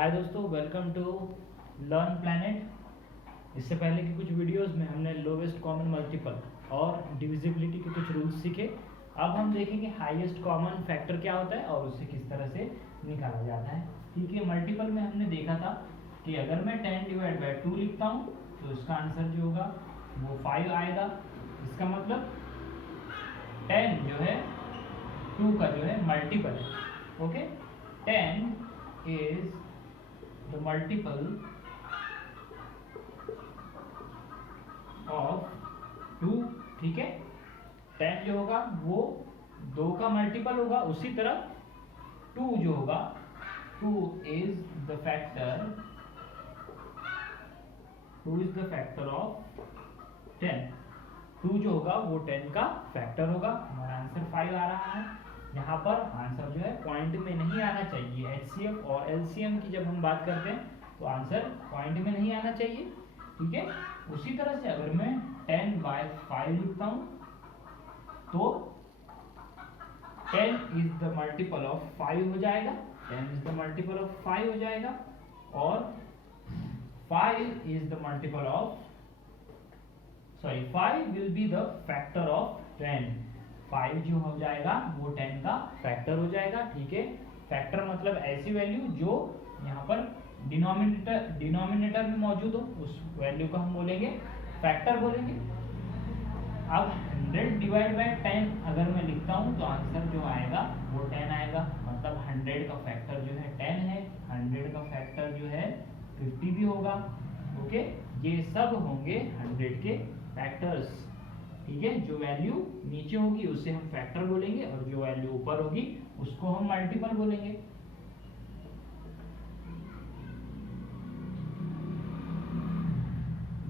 हाय दोस्तों, welcome to learn planet. इससे पहले की कुछ वीडियोस में हमने लोवेस्ट कॉमन मल्टीपल और डिविजिबिलिटी के कुछ रूल्स सीखे। अब हम देखेंगे हाईएस्ट कॉमन फैक्टर क्या होता है और उसे किस तरह से निकाला जाता है। ठीक है, मल्टीपल में हमने देखा था कि अगर मैं 10 डिवाइड बाई 2 लिखता हूँ तो इसका आंसर जो होगा वो 5 आएगा। इसका मतलब 10 जो है 2 का जो है मल्टीपल है। Okay, 10 is the multiple of 2। ठीक है, 10 जो होगा वो 2 का मल्टीपल होगा, उसी तरह 2 जो होगा 2 is the factor of 10। 2 जो होगा वो 10 का फैक्टर होगा। हमारा आंसर 5 आ रहा है। यहाँ पर आंसर जो है पॉइंट में नहीं आना चाहिए। एचसीएफ और एलसीएम की जब हम बात करते हैं तो आंसर पॉइंट में नहीं आना चाहिए। ठीक है, उसी तरह से अगर मैं 10 बाय 5 लिखता हूँ तो 10 इज द मल्टीपल ऑफ 5 हो जाएगा। 10 इज द मल्टीपल ऑफ 5 हो जाएगा और 5 is the multiple of 5 will be the factor of 10। 5 जो हो जाएगा वो 10 का फैक्टर हो जाएगा। ठीक है, फैक्टर मतलब ऐसी वैल्यू जो यहाँ पर डिनोमिनेटर में मौजूद हो, उस वैल्यू को हम बोलेंगे फैक्टर बोलेंगे। अब 100 डिवाइड बाय 10 अगर मैं लिखता हूँ तो आंसर जो आएगा वो 10 आएगा। मतलब 100 का फैक्टर जो है 10 है, 100 का फैक्टर जो है 50 भी होगा। ओके, ये सब होंगे 100 के फैक्टर्स। ठीक है, जो वैल्यू नीचे होगी उसे हम फैक्टर बोलेंगे और जो वैल्यू ऊपर होगी उसको हम मल्टीपल बोलेंगे।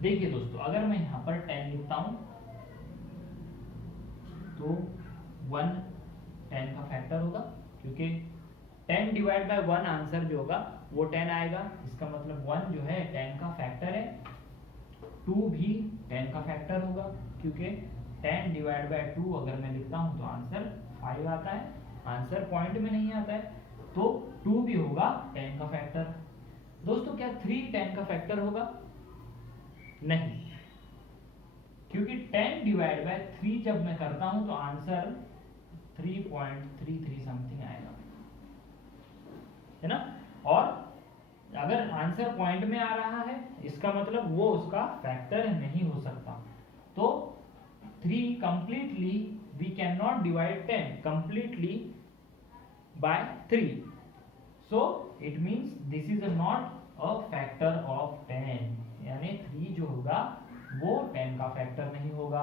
देखिए दोस्तों, अगर मैं यहाँ पर 10 लिखता हूँ तो 1 10 का फैक्टर होगा, क्योंकि 10 डिवाइड बाय 1 आंसर जो होगा वो 10 आएगा। इसका मतलब 1 जो है 10 का फैक्टर है। 2 भी 10 का फैक्टर होगा, क्योंकि 10 डिवाइड बाय 2 अगर मैं लिखता हूँ तो आंसर 5 आता है। आंसर पॉइंट में नहीं आता है तो 2 भी होगा 10 का फैक्टर। दोस्तों, क्या 3 10 का फैक्टर होगा? नहीं, क्योंकि 10 डिवाइड बाय 3 जब मैं करता हूं तो आंसर 3.33 समथिंग आएगा, है ना। और अगर आंसर पॉइंट में आ रहा है इसका मतलब वो उसका फैक्टर नहीं हो सकता। तो 3 completely we can not divide 10 completely by 3, so it means this is not a factor of 10। यानी 3 जो होगा वो 10 का फैक्टर नहीं होगा।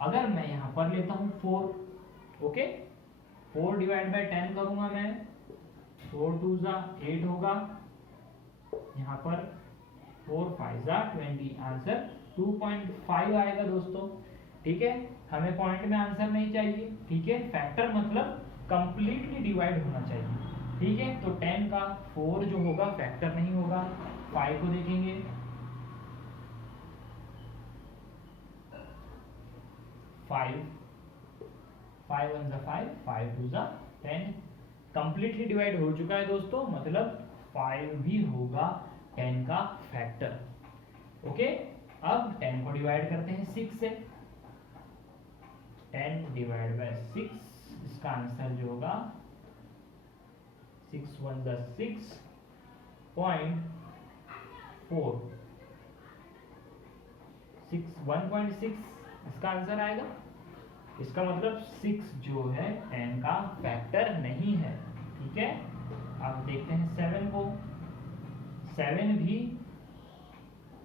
अगर मैं यहां पर लेता हूं 4, ओके, 4 डिवाइड बाय 10 करूंगा मैं, 4 2 जा 8 होगा। यहाँ पर 4 5 जा 20, आंसर 2.5 आएगा दोस्तों। ठीक है, हमें पॉइंट में आंसर नहीं चाहिए। ठीक है, फैक्टर मतलब कंप्लीटली डिवाइड होना चाहिए। ठीक है, तो 10 का 4 जो होगा फैक्टर नहीं होगा। 5 को देखेंगे, 5 5 1 जा 5, 5 2 जा 10, कंप्लीटली डिवाइड हो चुका है दोस्तों। मतलब 5 भी होगा 10 का फैक्टर। ओके, अब 10 को डिवाइड करते हैं 6 से। 10 डिवाइड बाय 6, इसका आंसर जो होगा 6 1 जा 6.4, 1.6 इसका आंसर आएगा। इसका मतलब 6 जो है 10 का फैक्टर नहीं है। ठीक है, अब देखते हैं 7 को। 7 भी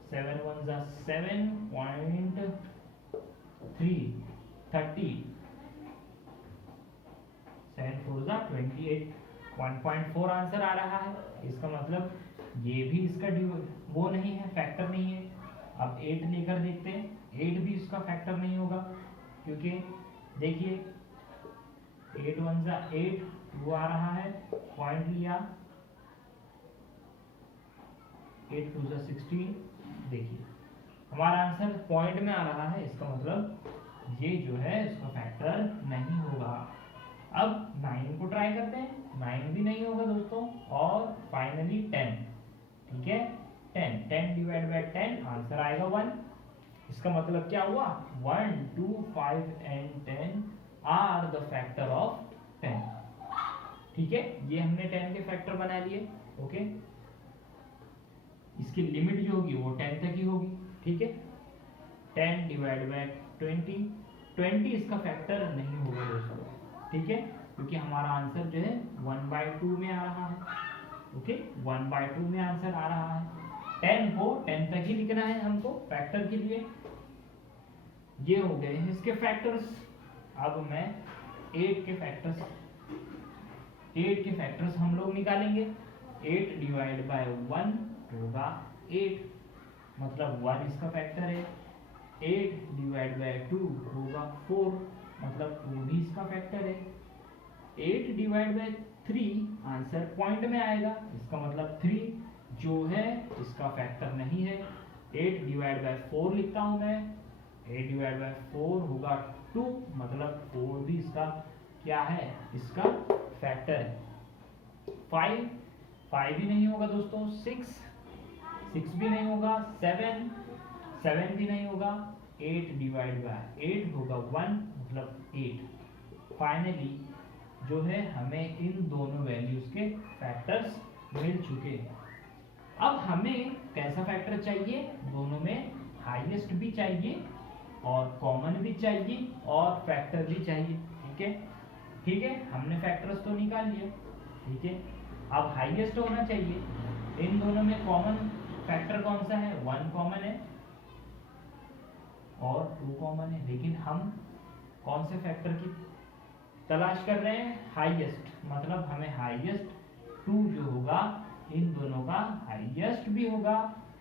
7 1 जा 7.3 30, 7 4 जा 28, 1.4 आंसर आ रहा है। इसका मतलब ये भी इसका वो नहीं है, फैक्टर नहीं है। अब 8 लेकर देखते हैं, 8 भी इसका फैक्टर नहीं होगा, क्योंकि देखिए 8 1 जा 8 वो आ रहा है, पॉइंट लिया, 8 2 जा 16। देखिए हमारा आंसर पॉइंट में आ रहा है, इसका मतलब ये जो है इसका फैक्टर नहीं होगा। अब 9 को ट्राई करते हैं, 9 भी नहीं होगा दोस्तों। और फाइनली 10, 10 आंसर आएगा 1। इसका मतलब क्या हुआ, 1, 2, 5 and 10 are the factor of 10। ठीक है, ये हमने 10 के फैक्टर बना लिए। ओके, इसकी लिमिट जो होगी वो 10 तक ही होगी। ठीक है, 10 डिवाइड बाय 20, 20 इसका फैक्टर नहीं होगा दोस्तों। ठीक है, क्योंकि हमारा आंसर जो है 1/2 में आ रहा है। ओके, 1/2 में आंसर आ रहा है। 10 को 10 तक ही लिखना है हमको फैक्टर के लिए। ये हो गए हैं इसके फैक्टर्स। अब मैं 8 के फैक्टर्स हम लोग निकालेंगे। 8 डिवाइड बाय 1 होगा 8, मतलब 1 इसका फैक्टर है। 8 डिवाइड बाय 2 होगा 4, मतलब 2 भी इसका फैक्टर है। 8 डिवाइड बाय 3 आंसर पॉइंट में आएगा, इसका मतलब 3 जो है इसका फैक्टर नहीं है। 8 डिवाइड बाय 4 लिखता हूं मैं, 8 डिवाइड बाय 4 होगा 2, मतलब 4 भी इसका क्या है, इसका फैक्टर है। 5 भी नहीं होगा दोस्तों। 6 भी नहीं होगा। 7 भी नहीं होगा। 8 डिवाइड बाय 8 होगा 1, मतलब 8। फाइनली जो है हमें इन दोनों वैल्यूज के फैक्टर्स मिल चुके हैं। अब हमें कैसा फैक्टर चाहिए, दोनों में हाईएस्ट भी चाहिए और कॉमन भी चाहिए और फैक्टर भी चाहिए। ठीक है, ठीक है, हमने फैक्टर्स तो निकाल लिए। ठीक है, अब हाईएस्ट होना चाहिए। इन दोनों में कॉमन फैक्टर कौन सा है, 1 कॉमन है और 2 कॉमन है, लेकिन हम कौन से फैक्टर की तलाश कर रहे हैं, हाईएस्ट। मतलब हमें हाईएस्ट 2 जो होगा, इन दोनों का हाईएस्ट भी होगा,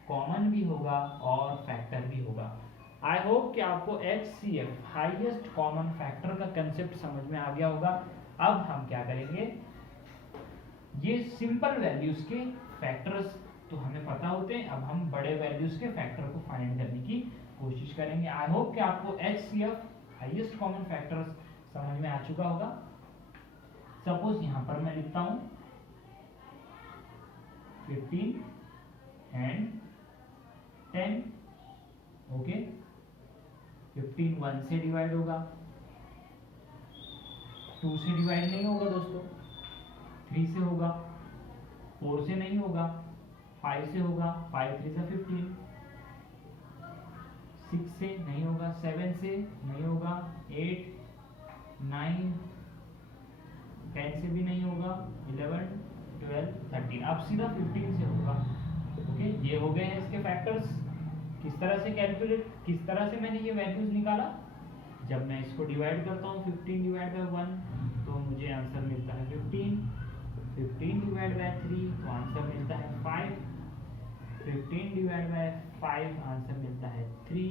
कॉमन भी होगा और फैक्टर भी होगा। आई होप कि आपको HCF हाईएस्ट कॉमन फैक्टर का कंसेप्ट समझ में आ गया होगा। अब हम क्या करेंगे, ये सिंपल वैल्यूज के फैक्टर्स तो हमें पता होते हैं, अब हम बड़े वैल्यूज के फैक्टर को फाइंड करने की कोशिश करेंगे। आई होप कि आपको HCF हाईएस्ट कॉमन फैक्टर्स समझ में आ चुका होगा। सपोज यहां पर मैं लिखता हूं 15 एंड 10। ओके, 15 1 से डिवाइड होगा, 2 से डिवाइड नहीं होगा दोस्तों, 3 से होगा, 4 से नहीं होगा, 5 से होगा, 5 3 से 15, 6 से नहीं होगा, 7 से नहीं होगा, 8 9 10 से भी नहीं होगा, 11 12 13, अब सीधा 15 से होगा। ओके, ये हो गए हैं इसके फैक्टर्स। किस तरह से कैलकुलेट, किस तरह से मैंने ये वैल्यूज निकाला, जब मैं इसको डिवाइड करता हूँ 15 डिवाइड बाय 1 तो मुझे आंसर मिलता है 15, 15 डिवाइड बाय 3 तो आंसर मिलता है 5, 15 डिवाइड बाय 5 आंसर मिलता है 3,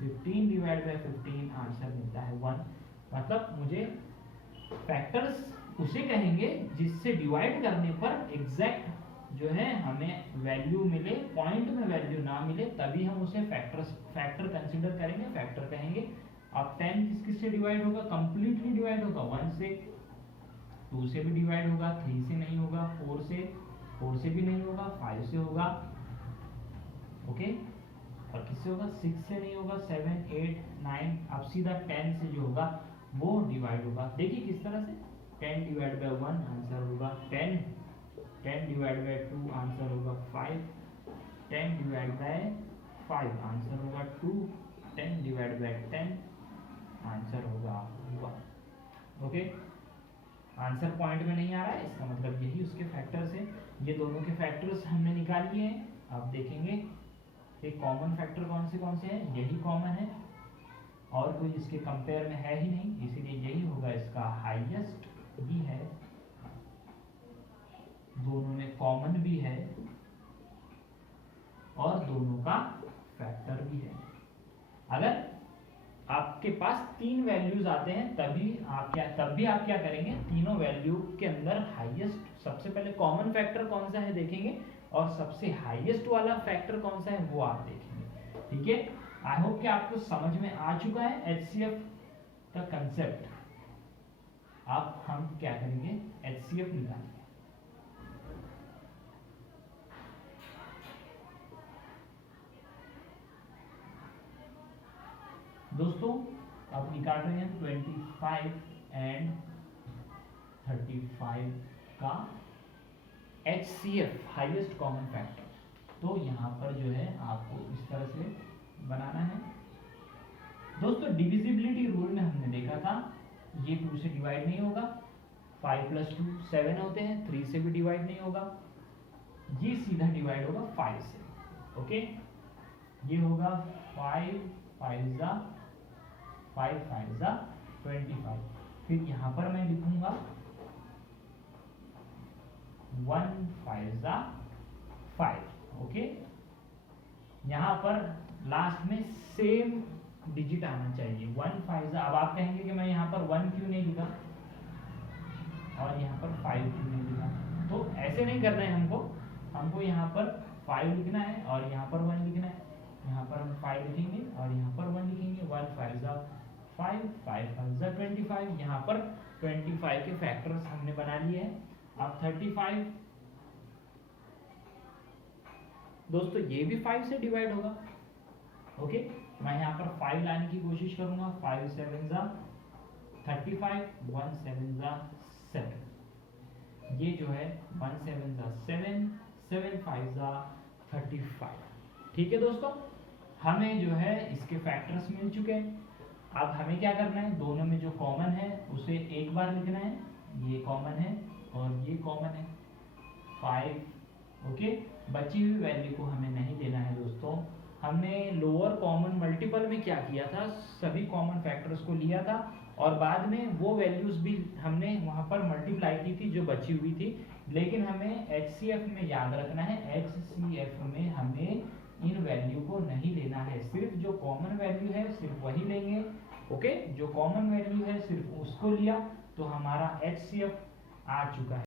15 डिवाइड बाय 15 आंसर मिलता है 1। मतलब मुझे फैक्टर्स उसे कहेंगे जिससे डिवाइड करने पर एग्जैक्ट जो है हमें वैल्यू मिले, पॉइंट में वैल्यू ना मिले, तभी हम उसे फैक्टर कंसीडर करेंगे, फैक्टर कहेंगे। अब 10 किस किस से डिवाइड होगा, कंप्लीटली डिवाइड होगा 1 से, 2 से भी डिवाइड होगा, 3 से नहीं होगा, 4 से भी नहीं होगा, 5 से होगा। ओके, और किससे होगा, 6 से नहीं होगा, 7 8 9, अब सीधा 10 से जो होगा वो डिवाइड होगा। देखिए किस तरह से, 10 डिवाइड बाय 1 आंसर होगा 10, 10 डिवाइड बाय 2 आंसर होगा 5, 10 डिवाइड बाय 5 आंसर होगा 2, 10 डिवाइड बाय 10 आंसर होगा 1। ओके, आंसर पॉइंट में नहीं आ रहा है, इसका मतलब यही उसके फैक्टर्स है। ये दोनों के फैक्टर्स हमने निकाल लिए हैं। अब देखेंगे एक कॉमन फैक्टर कौन से हैं, यही कॉमन है और कोई इसके कंपेयर में है ही नहीं, इसीलिए यही होगा इसका हाईएस्ट भी है, दोनों में कॉमन भी है और दोनों का फैक्टर भी है। अगर आपके पास 3 वैल्यूज आते हैं तब भी आप क्या करेंगे, तीनों वैल्यू के अंदर हाईएस्ट, सबसे पहले कॉमन फैक्टर कौन सा है देखेंगे और सबसे हाईएस्ट वाला फैक्टर कौन सा है वो आप देखेंगे। ठीक है, आई होप कि आपको समझ में आ चुका है HCF का कंसेप्ट। अब हम क्या करेंगे, HCF निकालेंगे। दोस्तों अब निकाल रहे हैं 25 एंड 35 का HCF हाईएस्ट कॉमन फैक्टर। तो यहाँ पर जो है आपको इस तरह से बनाना है। दोस्तों डिविजिबिलिटी रूल में हमने देखा था ये 2 से डिवाइड नहीं होगा, 5 + 2 7 होते हैं, 3 से भी डिवाइड नहीं होगा, ये सीधा डिवाइड होगा 5 से। ओके, ये होगा 5 5 जा 25। फिर यहाँ पर मैं लिखूंगा 1 5 जा 5। ओके, यहाँ पर लास्ट में सेम डिजिट आना चाहिए 1 5 जा। अब आप कहेंगे कि मैं यहाँ पर 1 क्यों नहीं लिखा और यहाँ पर 5 क्यों नहीं लिखा। तो ऐसे नहीं करना है हमको यहाँ पर 5 लिखना है और यहाँ पर 1 लिखना है। यहाँ पर हम 5 लिखेंगे और यहाँ पर 1 लिखेंगे। 1 5 जा 5, 5 5 जा 25। यहाँ पर 25 के फैक्टर्स हमने बना लिए हैं। अब 35 दोस्तों ये भी 5 से डिवाइड होगा। ओके, मैं यहाँ पर 5 लाने की कोशिश करूंगा। 5 7 जा 35, 1 7 जा 7। ये जो है 1 7 जा 7, 7 5 जा 35। ठीक है दोस्तों, हमें जो है इसके फैक्टर्स मिल चुके हैं। अब हमें क्या करना है, दोनों में जो कॉमन है उसे एक बार लिखना है। ये कॉमन है और ये कॉमन है 5। ओके, बची हुई वैल्यू को हमें नहीं लेना है दोस्तों। हमने लोअर कॉमन मल्टीपल में क्या किया था, सभी कॉमन फैक्टर्स को लिया था और बाद में वो वैल्यूज भी हमने वहां पर मल्टीप्लाई की थी जो बची हुई थी। लेकिन हमें HCF में याद रखना है, HCF में हमें इन वैल्यू को नहीं लेना है, सिर्फ जो कॉमन वैल्यू है सिर्फ वही लेंगे। ओके, जो कॉमन वैल्यू है सिर्फ उसको लिया तो हमारा HCF आ चुका है।